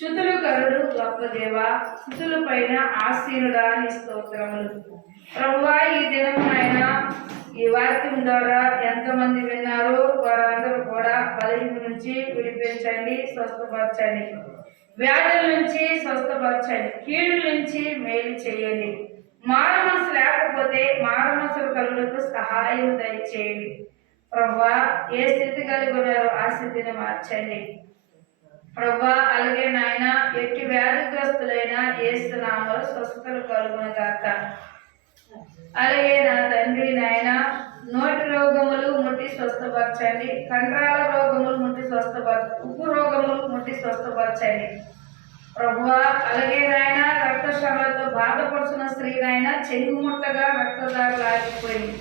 శుతులు కరుడు గొప్ప దేవ, శుతుల పైన ఆశీనుడా నీ స్తోత్రములు. ప్రభువా, ఈ దినమునైనా ఈ వాక్యం ద్వారా ఎంతమంది విన్నారో వారందరూ కూడా బలహీన నుంచి విడిపించండి, స్వస్థపరచండి. వ్యాధుల నుంచి స్వస్థపరచండి, కీడు నుంచి మేలు చేయండి. మారుమనసు లేకపోతే మారుమనసుల కలుగులకు సహాయం దయచేయండి. ప్రభువా, ఏ స్థితి కలిగి ఉన్నారో ఆ స్థితిని మార్చండి. ప్రభా, అలాగే నాయన ఎట్టి వ్యాధిగ్రస్తులైన యేసు నామములో స్వస్థతలు కలుగును గాక. అలాగే నా తండ్రి నాయన నోటి రోగములు ముట్టి స్వస్థపరచండి, కండరాల రోగములు ముట్టి ఉప్పు రోగములు ముట్టి స్వస్థపరచండి. ప్రభువా, అలాగే నాయన రక్తస్రావాలతో బాధపడుతున్న స్త్రీ నాయన చెంగుముట్టగా రక్తదారులు ఆగిపోయింది.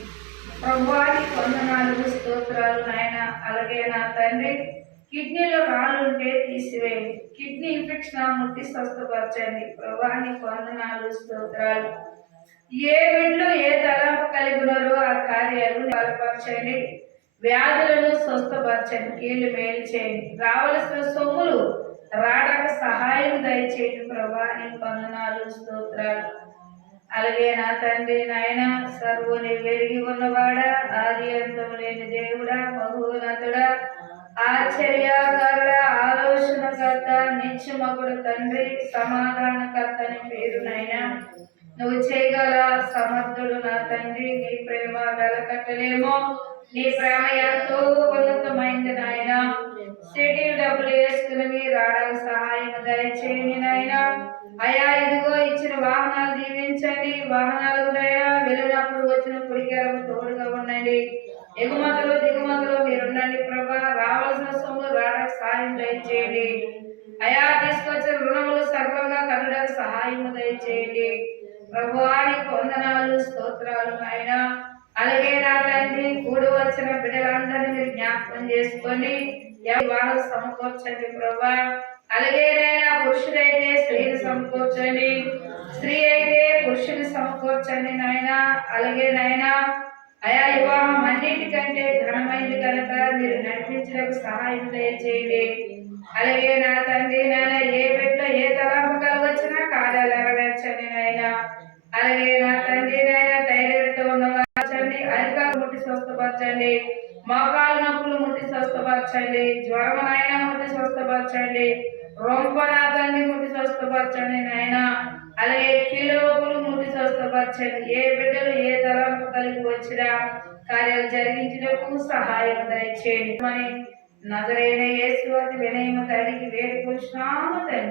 ప్రభువానికి వందనాలు, స్తోత్రాలు నాయన. అలాగే నా తండ్రి కిడ్నీలో రాళ్ళుంటే తీసివేయండి, కిడ్నీ ఇన్ఫెక్షన్ ముట్టి స్వస్థపరచండి. ప్రభువానికి వందనాలు, స్తోత్రాలు. ఏ బిడ్డలు ఏ తలంపు కలిగి ఉన్నారో ఆ కార్యాలు బలపరచండి, వ్యాధులను స్వస్థపరచండి, కీళ్ళు మేలు చేయండి. రావలసిన సొమ్ములు రావడానికి సహాయం దయచేయండి. ప్రభువానికి వందనాలు, స్తోత్రాలు. అలాగే నా తండ్రి నాయన సర్వుని వెలిగి ఉన్నవాడా, ఆది అంతం లేని దేవుడా, మహోన్నతుడా, ఆశ్చర్యకరుడ, ఆలోచనకర్త, నిత్యమగుడు తండ్రి, సమాధానకర్త అని పేరు నాయన. నువ్వు చేయగల సమర్థుడు నా తండ్రి. నీ ప్రేమ వెలకట్టలేమో, నీ ప్రేమ ఎంతో ఉన్నతమైంది నాయన. సిటీలు డబ్బులు వేసుకుని రావడానికి సహాయం దయచేయండి నాయన. అయా, ఇదిగో ఇచ్చిన వాహనాలు దీవించండి. వాహనాలు వెళ్ళినప్పుడు వచ్చిన కుడికారం తోడుగా ఉండండి. ఎగుమతులు దిగుమతులు మీరుండండి ప్రభా. రావాల్సిన సొమ్ములు రావడానికి సహాయం దయచేయండి. అయా, తీసుకొచ్చిన రుణములు సర్వంగా కట్టడానికి సహాయం దయచేయండి. ప్రభువానికి వందనాలు, స్తోత్రాలు నాయన. అలాగే నా తండ్రి కూడి వచ్చిన బిడ్డలందరినీ మీరు జ్ఞాపకం చేసుకొని వాళ్ళకు సమకూర్చండి ప్రభా. అలాగే నైనా పురుషుడైతే స్త్రీని సమకూర్చండి, స్త్రీ అయితే పురుషుని సమకూర్చండి నాయన. అలాగే నాయన అయా, వివాహం అన్నిటికంటే ఘనమైంది కనుక మీరు నడిపించడానికి సహాయం దయచేయండి. అలాగే నా తండ్రి నాయన ఏ బిడ్డ ఏ తలంపు కలగొచ్చినా కార్యాలు నెరవేర్చండి నాయన. అలాగే నా తండ్రి నాయన ధైర్యంతో ఉన్నవార్చండి, అధికారులు ముట్టి స్వస్థపరచండి, మోకాలు నొప్పులు ముట్టి స్వస్థపరచండి, జ్వరం అయినా ముట్టి స్వస్థపరచండి, రొంపనాథాన్ని ముట్టి స్వస్థపరచండి నాయన. అలాగే కీళ్ళొప్పులు ముట్టి స్వస్థపరచండి. ఏ బిడ్డలు ఏ తలంపు కలిగి వచ్చినా కార్యాలు జరిగించినకు సహాయం దయచేయండి. నజరైన యేసు అతి వినయము తల్లికి వేడుకొంచున్నాము తండ్రి.